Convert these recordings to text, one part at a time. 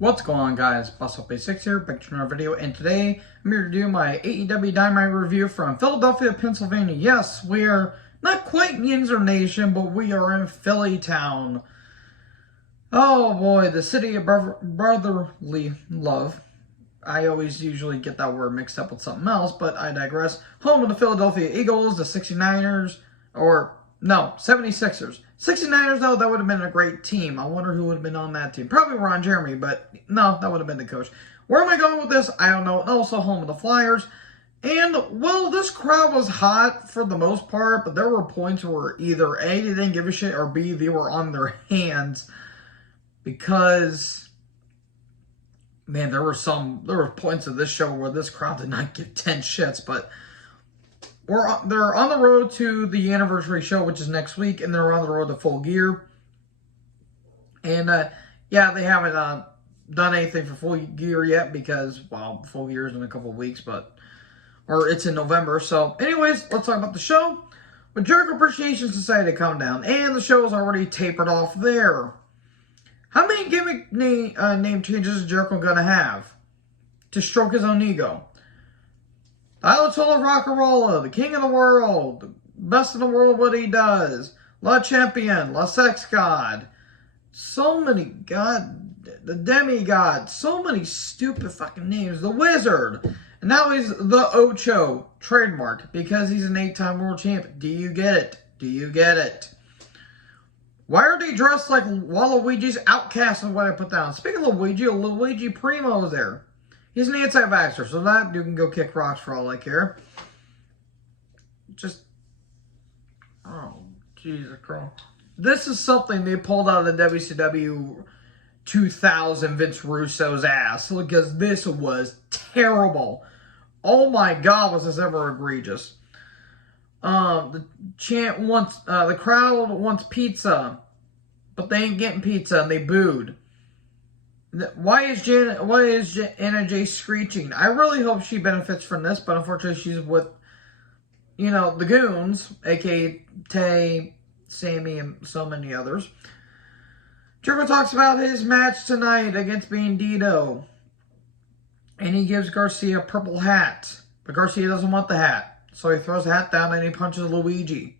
What's going on, guys? BustleUp86 here, back to another video, and today I'm here to do my AEW Dynamite review from Philadelphia, Pennsylvania. Yes, we are not quite Yinzer Nation, but we are in Philly town. Oh boy, the city of brotherly love. I always usually get that word mixed up with something else, but I digress. Home of the Philadelphia Eagles, the 69ers, or no, 76ers. 69ers, though, that would have been a great team. I wonder who would have been on that team. Probably Ron Jeremy, but no, that would have been the coach. Where am I going with this? I don't know. Also, home of the Flyers. And, well, this crowd was hot for the most part, but there were points where either A, they didn't give a shit, or B, they were on their hands. Because, man, there were points of this show where this crowd did not give 10 shits, but they're on the road to the anniversary show, which is next week, and they're on the road to Full Gear. And, yeah, they haven't done anything for Full Gear yet because, well, Full Gear is in a couple of weeks, or it's in November. So, anyways, let's talk about the show. But Jericho Appreciation Society come down, and the show is already tapered off there. How many gimmick name changes is Jericho going to have to stroke his own ego? Ayatollah Rock and Rolla, the king of the world, the best in the world, what he does, La Champion, La Sex God, so many, the Demigod, so many stupid fucking names, the Wizard, and now he's the Ocho, trademark, because he's an 8-time world champion. Do you get it? Do you get it? Why are they dressed like Waluigi's Outcast is what I put down. Speaking of Luigi Primo is there. He's an anti-vaxxer, so that dude can go kick rocks for all I care. Oh, Jesus Christ. This is something they pulled out of the WCW 2000 Vince Russo's ass, because this was terrible. Oh my God, was this ever egregious. The crowd wants pizza, but they ain't getting pizza, and they booed. Why is Anna Jay screeching? I really hope she benefits from this, but unfortunately she's with, the Goons, a.k.a. Tay, Sammy, and so many others. Jericho talks about his match tonight against Bandito, and he gives Garcia a purple hat, but Garcia doesn't want the hat, so he throws the hat down and he punches Luigi.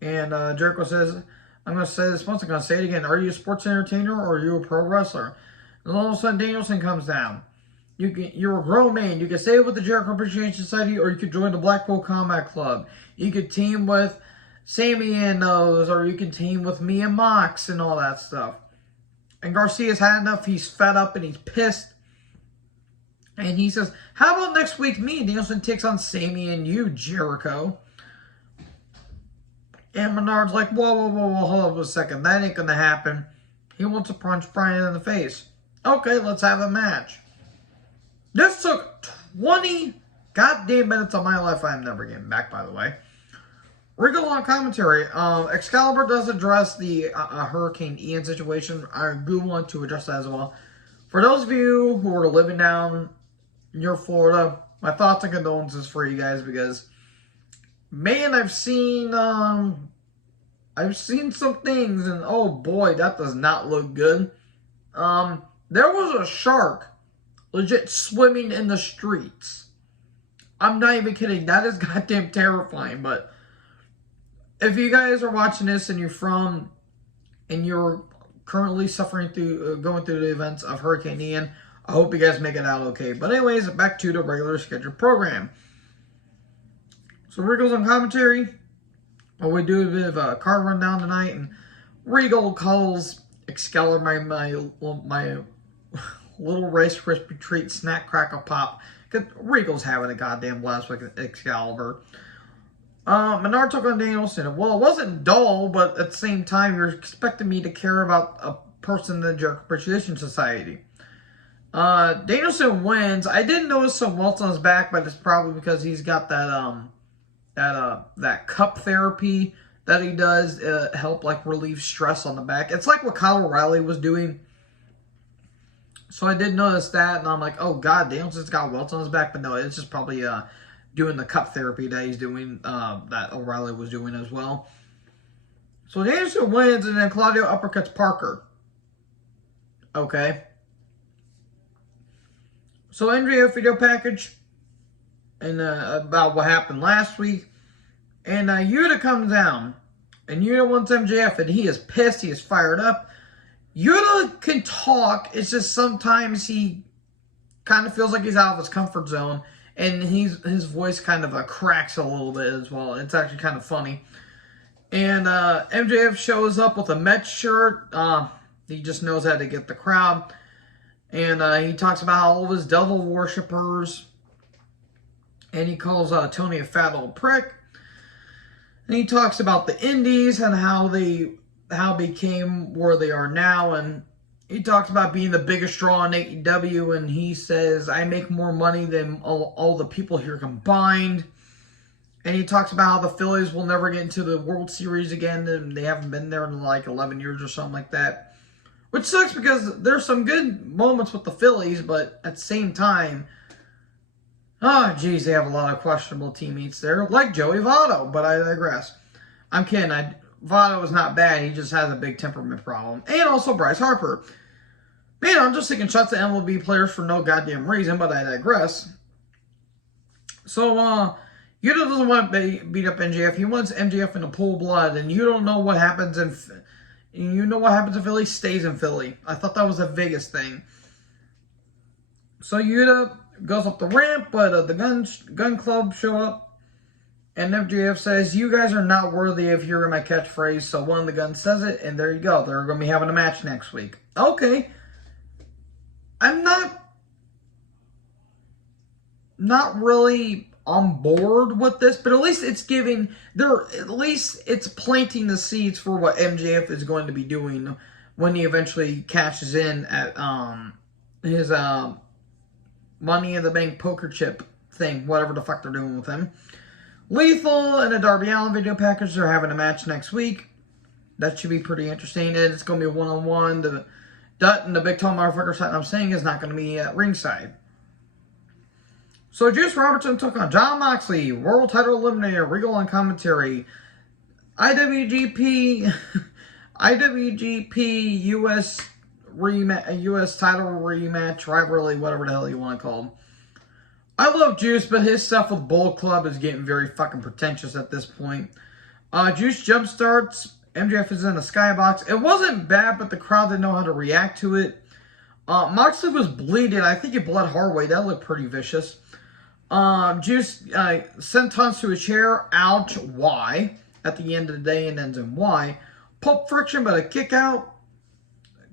And Jericho says, I'm going to say this once, I'm going to say it again. Are you a sports entertainer or are you a pro wrestler? And all of a sudden, Danielson comes down. You're a grown man. You can stay with the Jericho Appreciation Society, or you could join the Blackpool Combat Club. You could team with Sammy and those, or you can team with me and Mox and all that stuff. And Garcia's had enough. He's fed up and he's pissed. And he says, how about next week me? Danielson takes on Sammy and you, Jericho. And Menard's like, whoa, hold up a second. That ain't going to happen. He wants to punch Brian in the face. Okay, let's have a match. This took 20 goddamn minutes of my life I'm never getting back, by the way. Regal on commentary. Excalibur does address the Hurricane Ian situation. I do want to address that as well. For those of you who are living down near Florida, my thoughts and condolences for you guys, because man, I've seen some things, and oh boy, that does not look good. There was a shark legit swimming in the streets. I'm not even kidding. That is goddamn terrifying. But if you guys are watching this and you're currently suffering through, going through the events of Hurricane Ian, I hope you guys make it out okay. But anyways, back to the regular scheduled program. So Regal's on commentary. We do a bit of a card rundown tonight, and Regal calls Excalibur my little Rice Krispie treat snack crackle pop, because Regal's having a goddamn blast with Excalibur. Menard took on Danielson. Well, it wasn't dull, but at the same time, you're expecting me to care about a person in the Jericho Appreciation Society. Danielson wins. I didn't notice some welts on his back, but it's probably because he's got that cup therapy that he does help relieve stress on the back. It's like what Kyle O'Reilly was doing. So I did notice that, and I'm like, oh God, Danielson's got welts on his back, but no, it's just probably doing the cup therapy that he's doing, that O'Reilly was doing as well. So Danielson wins, and then Claudio uppercuts Parker. Okay. So MJF video package and about what happened last week. And Yuta comes down. And Yuta wants MJF, and he is pissed. He is fired up. Yuta can talk. It's just sometimes he kind of feels like he's out of his comfort zone. And his voice kind of cracks a little bit as well. It's actually kind of funny. And MJF shows up with a Mets shirt. He just knows how to get the crowd. And he talks about all of his devil worshippers. And he calls Tony a fat old prick. And he talks about the indies and how became where they are now. And he talks about being the biggest draw in AEW. And he says, I make more money than all the people here combined. And he talks about how the Phillies will never get into the World Series again. And they haven't been there in like 11 years or something like that. Which sucks because there's some good moments with the Phillies. But at the same time, oh, geez, they have a lot of questionable teammates there, like Joey Votto, but I digress. I'm kidding. Votto is not bad. He just has a big temperament problem. And also Bryce Harper. Man, I'm just taking shots at MLB players for no goddamn reason, but I digress. So, Yuta doesn't want to beat up MJF. He wants MJF in a pool blood, and you don't know what happens in Philly, stays in Philly. I thought that was the biggest thing. So Yuta goes up the ramp, but the gun club show up, and MJF says, you guys are not worthy of hearing my catchphrase, so one of the guns says it, and there you go. They're going to be having a match next week. Okay. I'm not really on board with this, but at least it's it's planting the seeds for what MJF is going to be doing when he eventually cashes in at his Money in the Bank poker chip thing, whatever the fuck they're doing with him. Lethal and a Darby Allin video package. They're having a match next week. That should be pretty interesting. And it's going to be a one-on-one. The Dutt and the big tall motherfucker side I'm saying is not going to be at ringside. So Juice Robertson took on Jon Moxley, World Title Eliminator, Regal on commentary. IWGP US title rematch, rivalry, whatever the hell you want to call them. I love Juice, but his stuff with Bullet Club is getting very fucking pretentious at this point. Juice jump starts. MJF is in the skybox. It wasn't bad, but the crowd didn't know how to react to it. Moxley was bleeding. I think he bled hard way. That looked pretty vicious. Juice sentenced to a chair. Ouch. Why? At the end of the day, and ends in why. Pulp friction, but a kick out.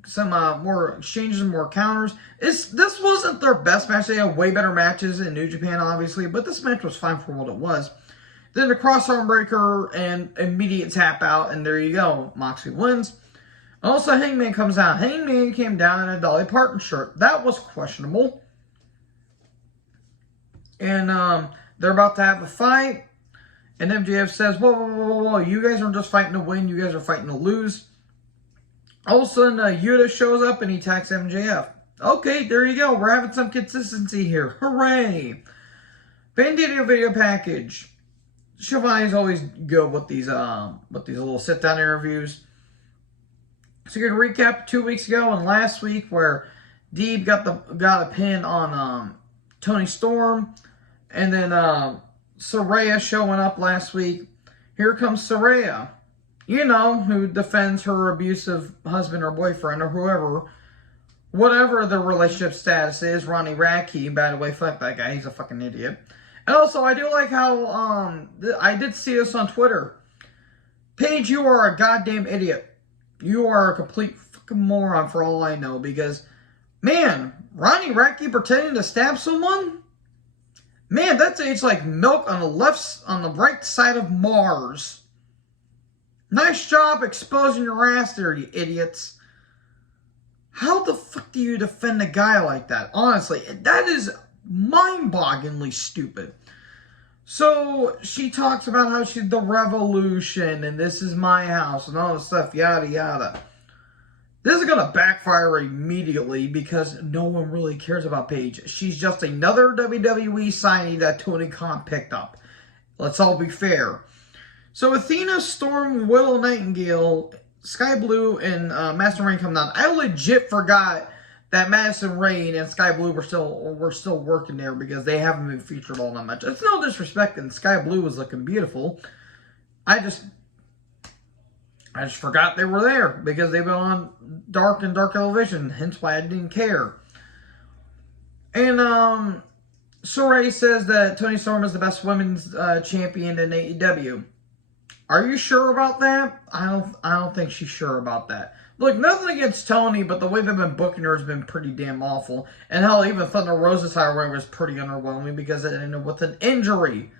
Some more exchanges and more counters. This wasn't their best match. They had way better matches in New Japan, obviously, but this match was fine for what it was. Then the cross-arm breaker and immediate tap out, and there you go. Moxley wins. Also, Hangman comes out. Hangman came down in a Dolly Parton shirt. That was questionable. And they're about to have a fight. And MJF says, whoa, whoa, whoa, whoa, you guys aren't just fighting to win. You guys are fighting to lose. All of a sudden, Yuta shows up and he attacks MJF. Okay, there you go. We're having some consistency here. Hooray. Bandito video package. Shivani's always good with these little sit-down interviews. So you're going to recap 2 weeks ago and last week where Deeb got a pin on Tony Storm. And then Saraya showing up last week. Here comes Saraya. You know, who defends her abusive husband or boyfriend or whoever. Whatever the relationship status is. Ronnie Radke, by the way, fuck that guy. He's a fucking idiot. And also, I do like how, I did see this on Twitter. Paige, you are a goddamn idiot. You are a complete fucking moron for all I know. Because, man, Ronnie Radke pretending to stab someone? Man, that's aged like milk on the right side of Mars. Nice job exposing your ass there, you idiots. How the fuck do you defend a guy like that? Honestly, that is mind-bogglingly stupid. So, she talks about how she's the revolution, and this is my house, and all this stuff, yada yada. This is going to backfire immediately, because no one really cares about Paige. She's just another WWE signee that Tony Khan picked up. Let's all be fair. So, Athena, Storm, Willow Nightingale Sky Blue and Madison Rain come down, I legit forgot that Madison Rain and Sky Blue were still working there because they haven't been featured all that much. It's no disrespect, and Sky Blue was looking beautiful. I just forgot they were there because they've been on Dark and Dark Elevation, hence why I didn't care. And Saray says that Toni Storm is the best women's champion in AEW. Are you sure about that? I don't think she's sure about that. Look, nothing against Toni, but the way they've been booking her has been pretty damn awful. And hell, even Thunder Rosa's highway was pretty underwhelming because it ended with an injury.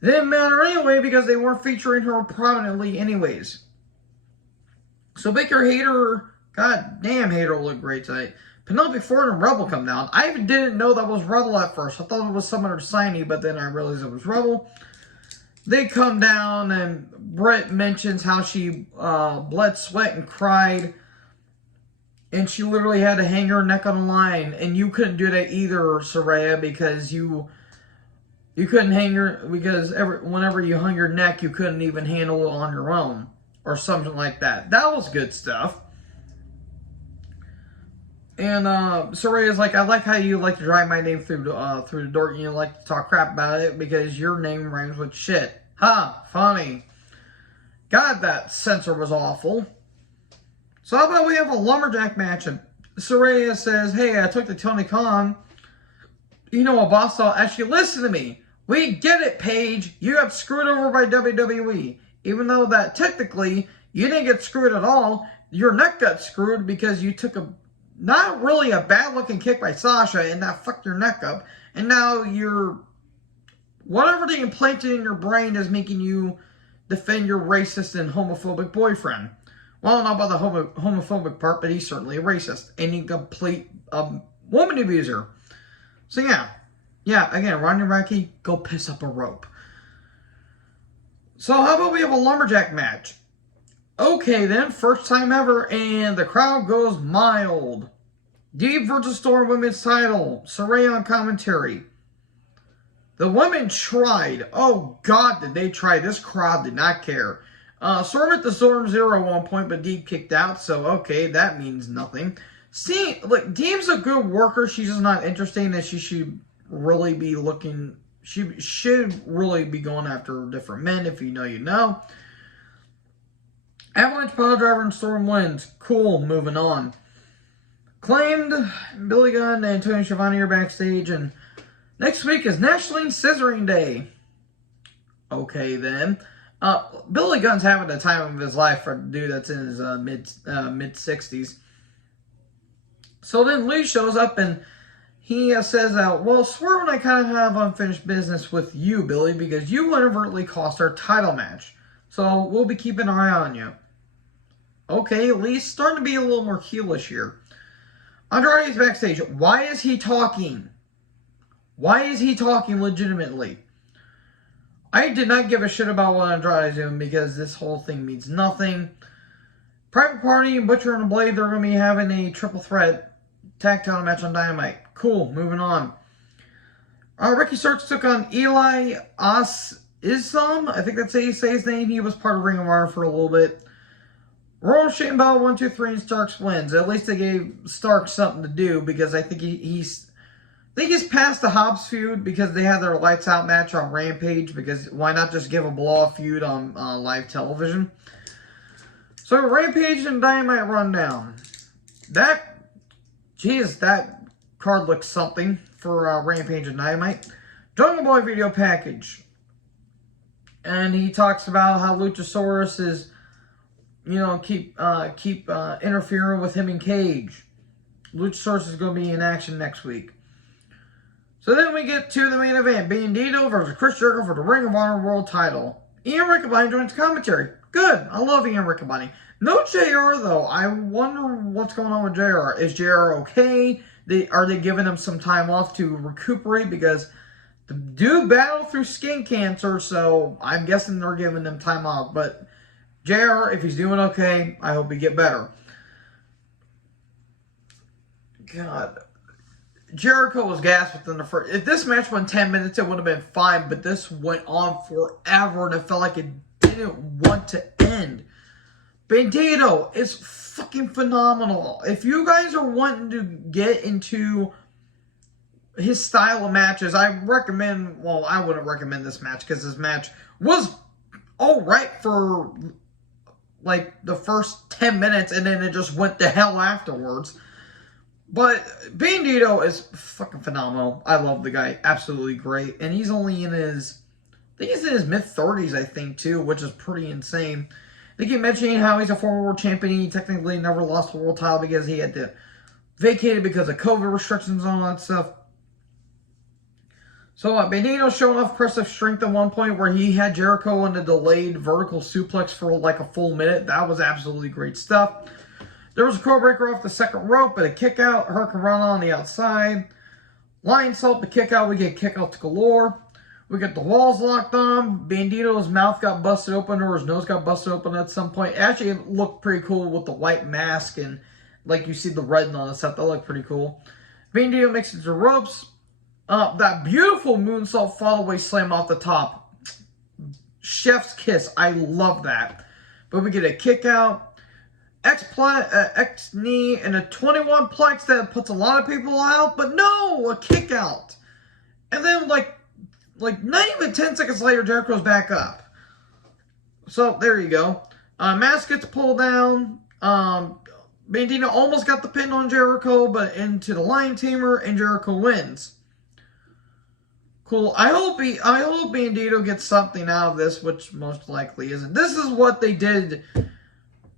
It didn't matter anyway because they weren't featuring her prominently anyways. So Baker Hayter, god damn, Hayter looked great tonight. Penelope Ford and Rebel come down. I even didn't know that was Rebel at first. I thought it was some other signee, but then I realized it was Rebel. They come down, and Britt mentions how she bled, sweat, and cried. And she literally had to hang her neck on the line. And you couldn't do that either, Saraya, because you couldn't hang her, because whenever you hung your neck, you couldn't even handle it on your own. Or something like that. That was good stuff. And Saraya's like, I like how you like to drive my name through the door, and you like to talk crap about it because your name rhymes with shit. Ha, funny. God, that censor was awful. So how about we have a lumberjack match? And Saraya says, hey, I took to Tony Khan. You know, a boss saw, actually listen to me. We get it, Paige. You got screwed over by WWE. Even though that technically you didn't get screwed at all. Your neck got screwed because you took not really a bad looking kick by Sasha, and that fucked your neck up. And now whatever they implanted in your brain is making you defend your racist and homophobic boyfriend. Well, not about the homophobic part, but he's certainly a racist. And he's a complete woman abuser. So yeah. Yeah, again, Ronda Rousey, go piss up a rope. So how about we have a lumberjack match? Okay then, first time ever, and the crowd goes mild. Deep versus Storm women's title. Saraya on commentary. The women tried. Oh God, did they try. This crowd did not care. Storm at the Storm Zero at one point, but Deep kicked out, so okay, that means nothing. See, look, Deep's a good worker. She's just not interesting, and she should really be looking... She should really be going after different men. If you know, you know. Avalanche Pile Driver and Storm wins. Cool, moving on. Claimed, Billy Gunn and Tony Schiavone are backstage, and next week is National Scissoring Day. Okay, then. Billy Gunn's having the time of his life for a dude that's in his mid-60s. So then Lee shows up, and he says, well, Swerve and I kind of have unfinished business with you, Billy, because you inadvertently cost our title match. So we'll be keeping an eye on you. Okay, Lee's starting to be a little more heelish here. Andrade's backstage. Why is he talking? Why is he talking legitimately? I did not give a shit about what Andrade's doing because this whole thing means nothing. Private Party and Butcher and the Blade, they're going to be having a triple threat tag title match on Dynamite. Cool, moving on. Ricky Starks took on Eli Islam. I think that's how you say his name. He was part of Ring of Honor for a little bit. Royal Shane Bell 1, 2, 3, and Starks wins. At least they gave Starks something to do because I think he's past the Hobbs feud because they had their lights out match on Rampage. Because why not just give a blow-off feud on live television? So Rampage and Dynamite rundown. That card looks something for Rampage and Dynamite. Jungle Boy video package. And he talks about how Luchasaurus is, keep interfering with him in Cage. Luchasaurus is going to be in action next week. So then we get to the main event. Bandito versus Chris Jericho for the Ring of Honor World title. Ian Riccaboni joins commentary. Good. I love Ian Riccaboni. No JR though. I wonder what's going on with JR. Is JR okay? Are they giving him some time off to recuperate? Because the dude battled through skin cancer, so I'm guessing they're giving him time off. But JR, if he's doing okay, I hope he get better. God. Jericho was gassed within the first... If this match went 10 minutes, it would have been fine, but this went on forever, and it felt like it didn't want to end. Bandito is fucking phenomenal. If you guys are wanting to get into his style of matches, I recommend, well, I wouldn't recommend this match because this match was alright for like the first 10 minutes and then it just went to hell afterwards. But Bandito is fucking phenomenal. I love the guy. Absolutely great. And he's only in his, I think he's in his mid-30s, I think, too, which is pretty insane. They keep mentioning how he's a former world champion. He technically never lost the world title because he had to vacate it because of COVID restrictions and all that stuff. So Bandito showed off impressive strength at one point where he had Jericho in a delayed vertical suplex for like a full minute. That was absolutely great stuff. There was a crow breaker off the second rope, but a kick out. Hurricane Rana on the outside. Lion Salt, the kick out. We get kick outs galore. We get the walls locked on. Bandito's mouth got busted open, or his nose got busted open at some point. Actually, it looked pretty cool with the white mask and like you see the red and all that stuff. That looked pretty cool. Bandito makes it to ropes. That beautiful moonsault fall-away slam off the top. Chef's kiss. I love that. But we get a kick out. X knee and a 21 plex that puts a lot of people out, but no, a kick out. And then like not even 10 seconds later, Jericho's back up. So there you go. Mask gets pulled down. Bandito almost got the pin on Jericho, but into the Lion Tamer, and Jericho wins. Cool. I hope Bandito gets something out of this, which most likely isn't. This is what they did.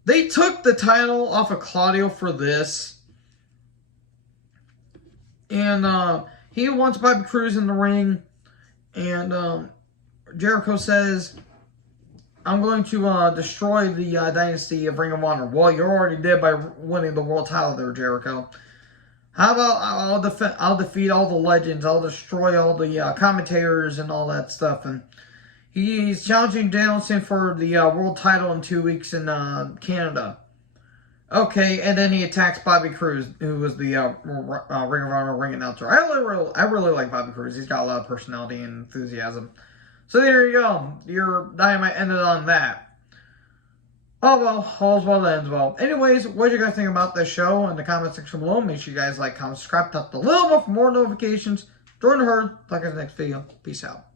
They took the title off of Claudio for this. And he wants Bobby Cruz in the ring. And Jericho says, I'm going to destroy the dynasty of Ring of Honor. Well, you already did by winning the world title there, Jericho. How about I'll defeat all the legends. I'll destroy all the commentators and all that stuff. And he's challenging Danielson for the world title in 2 weeks in Canada. Okay, and then he attacks Bobby Cruz, who was the Ring of Honor ring announcer. I really like Bobby Cruz. He's got a lot of personality and enthusiasm. So there you go. Your Dynamite ended on that. Oh well, all's well that ends well. Anyways, what do you guys think about this show in the comment section below? Make sure you guys like, comment, subscribe, tap the little bell for more notifications. Join the herd. Talk in the next video. Peace out.